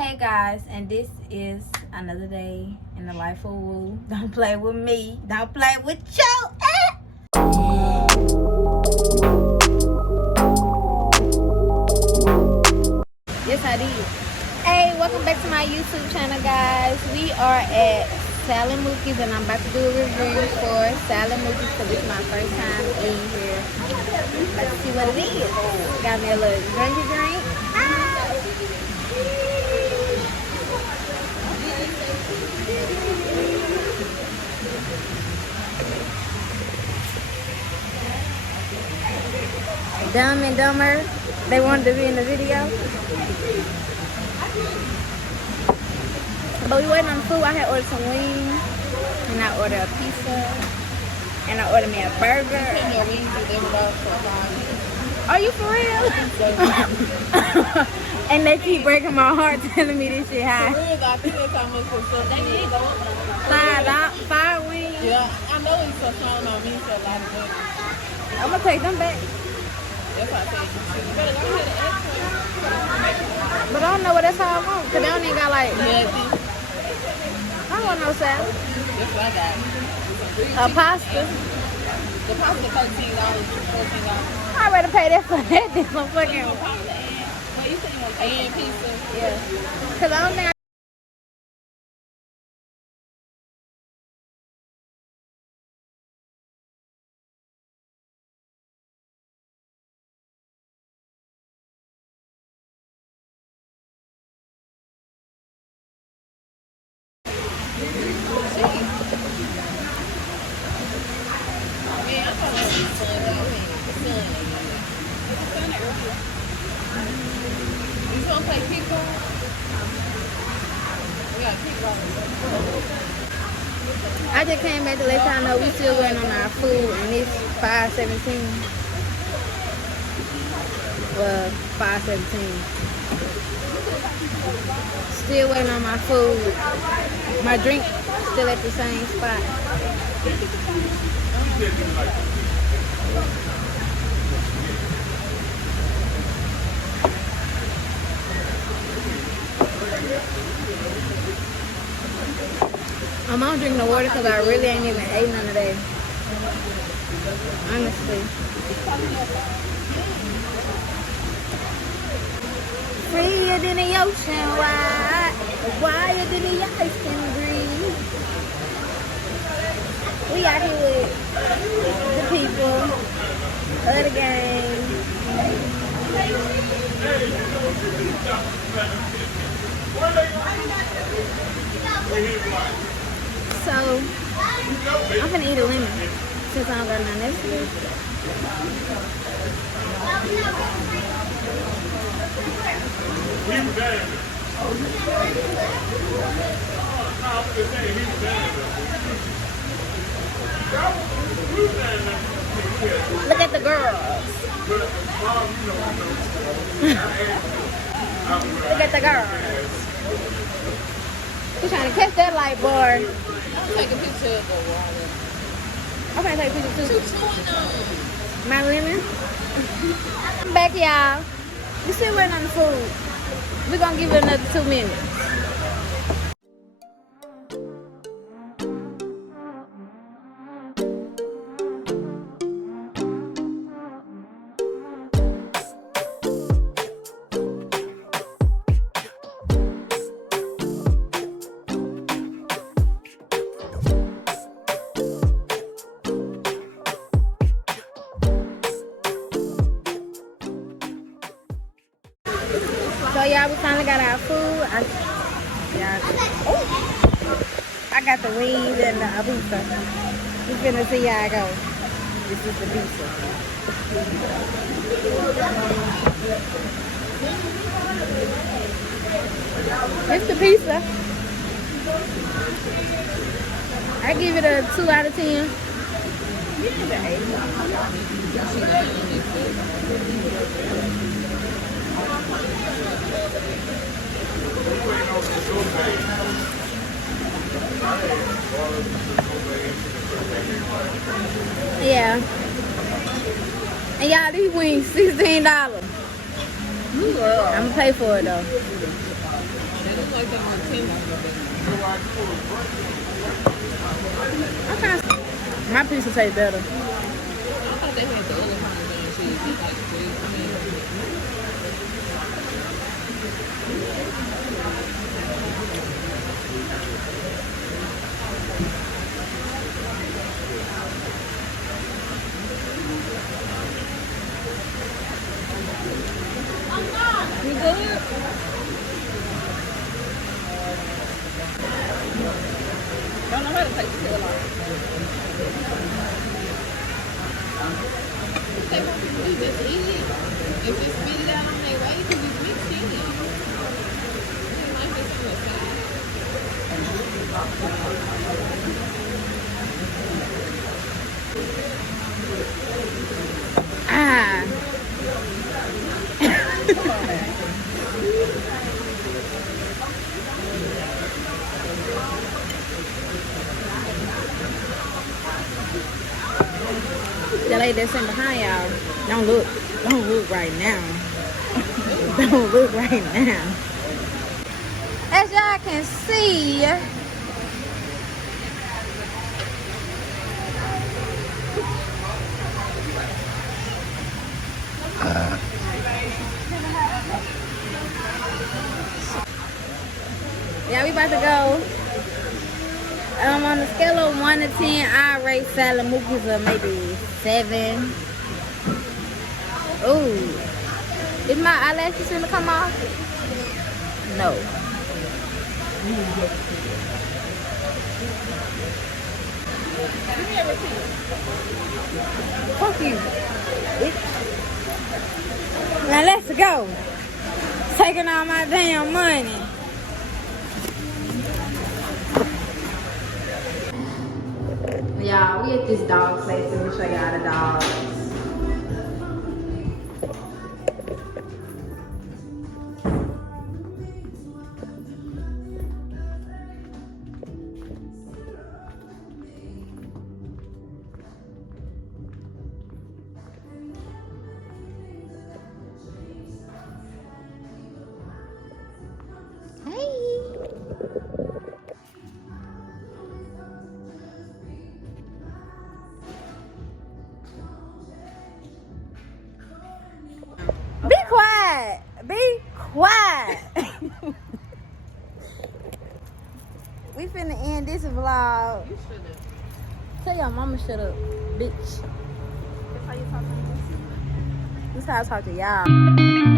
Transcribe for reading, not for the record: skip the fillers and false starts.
Hey guys, and this is another day in the life of Woo. Don't play with me. Don't play with you. Yes, I did. Hey, welcome back to my YouTube channel, guys. We are at SAL and MOOKIE'S, and I'm about to do a review for SAL and MOOKIE'S because it's my first time in here. Let's see what it is. Got me a little drinky drink. Dumb and Dumber. They wanted to be in the video. But we waiting on food. I had ordered some wings. And I ordered a pizza. And I ordered me a burger. Are you for real? And they keep breaking my heart telling me this shit high. $5 wings. Yeah, I know it's a small amount of meat, so a lot of money. I'm gonna take them back. That's why I said you better go ahead and ask for it. But I don't know what that's how I want. Cause they don't even got like Nothing. I don't want no salad. That's what I got. A pasta. The pasta $13, $14. I already paid that for that. This motherfucking. Well, you said you want and pizza. Yeah. Cause I don't think You want to play kickball? We got kickball. I just came back to let y'all know we still waiting on our food, and it's 5:17. Well, 5:17. Still waiting on my food. My drink still at the same spot. I'm gonna drink the water because I really ain't even ate none of that. Honestly. Freer than the ocean, wider than the ice can breathe. We out here with the people of the game. So, I'm gonna eat a lemon since I don't got nothing else to do. Look at the girls. Look at the girls. You trying to catch that light bar? Take a picture of the water. I'm gonna take a picture too. What's going on? My lemon. I'm back, y'all. We still waiting on the food. We're gonna give it another 2 minutes. So y'all, we finally got our food. I got the wings and the pizza. We finna see how it go. This is the pizza. It's the pizza. I give it a 2 out of 10. Yeah. And y'all, these wings $16. I'm gonna pay for it though. They look like them on Tinder. My pizza tastes better. I thought they had the other Parmesan cheese. It's like you good? Don't know how to take the tail off. They want people to just eat it. If it's spit it out on their way, because it's mixed in it. They might just on the side. Ah. The lady that's in behind y'all, don't look right now. Don't look right now. As y'all can see, yeah, we about to go. On a scale of 1 to 10, I rate Sal and Mookie's a maybe 7. Ooh. Is my eyelashes gonna come off? No. Fuck you. Now let's go. Taking all my damn money. Y'all, we at this dog place. Let me show y'all the dogs. Be quiet. Be quiet. We finna end this vlog. You shouldn't. Tell your mama shut up, bitch. That's how you talk to me. This is how I talk to y'all.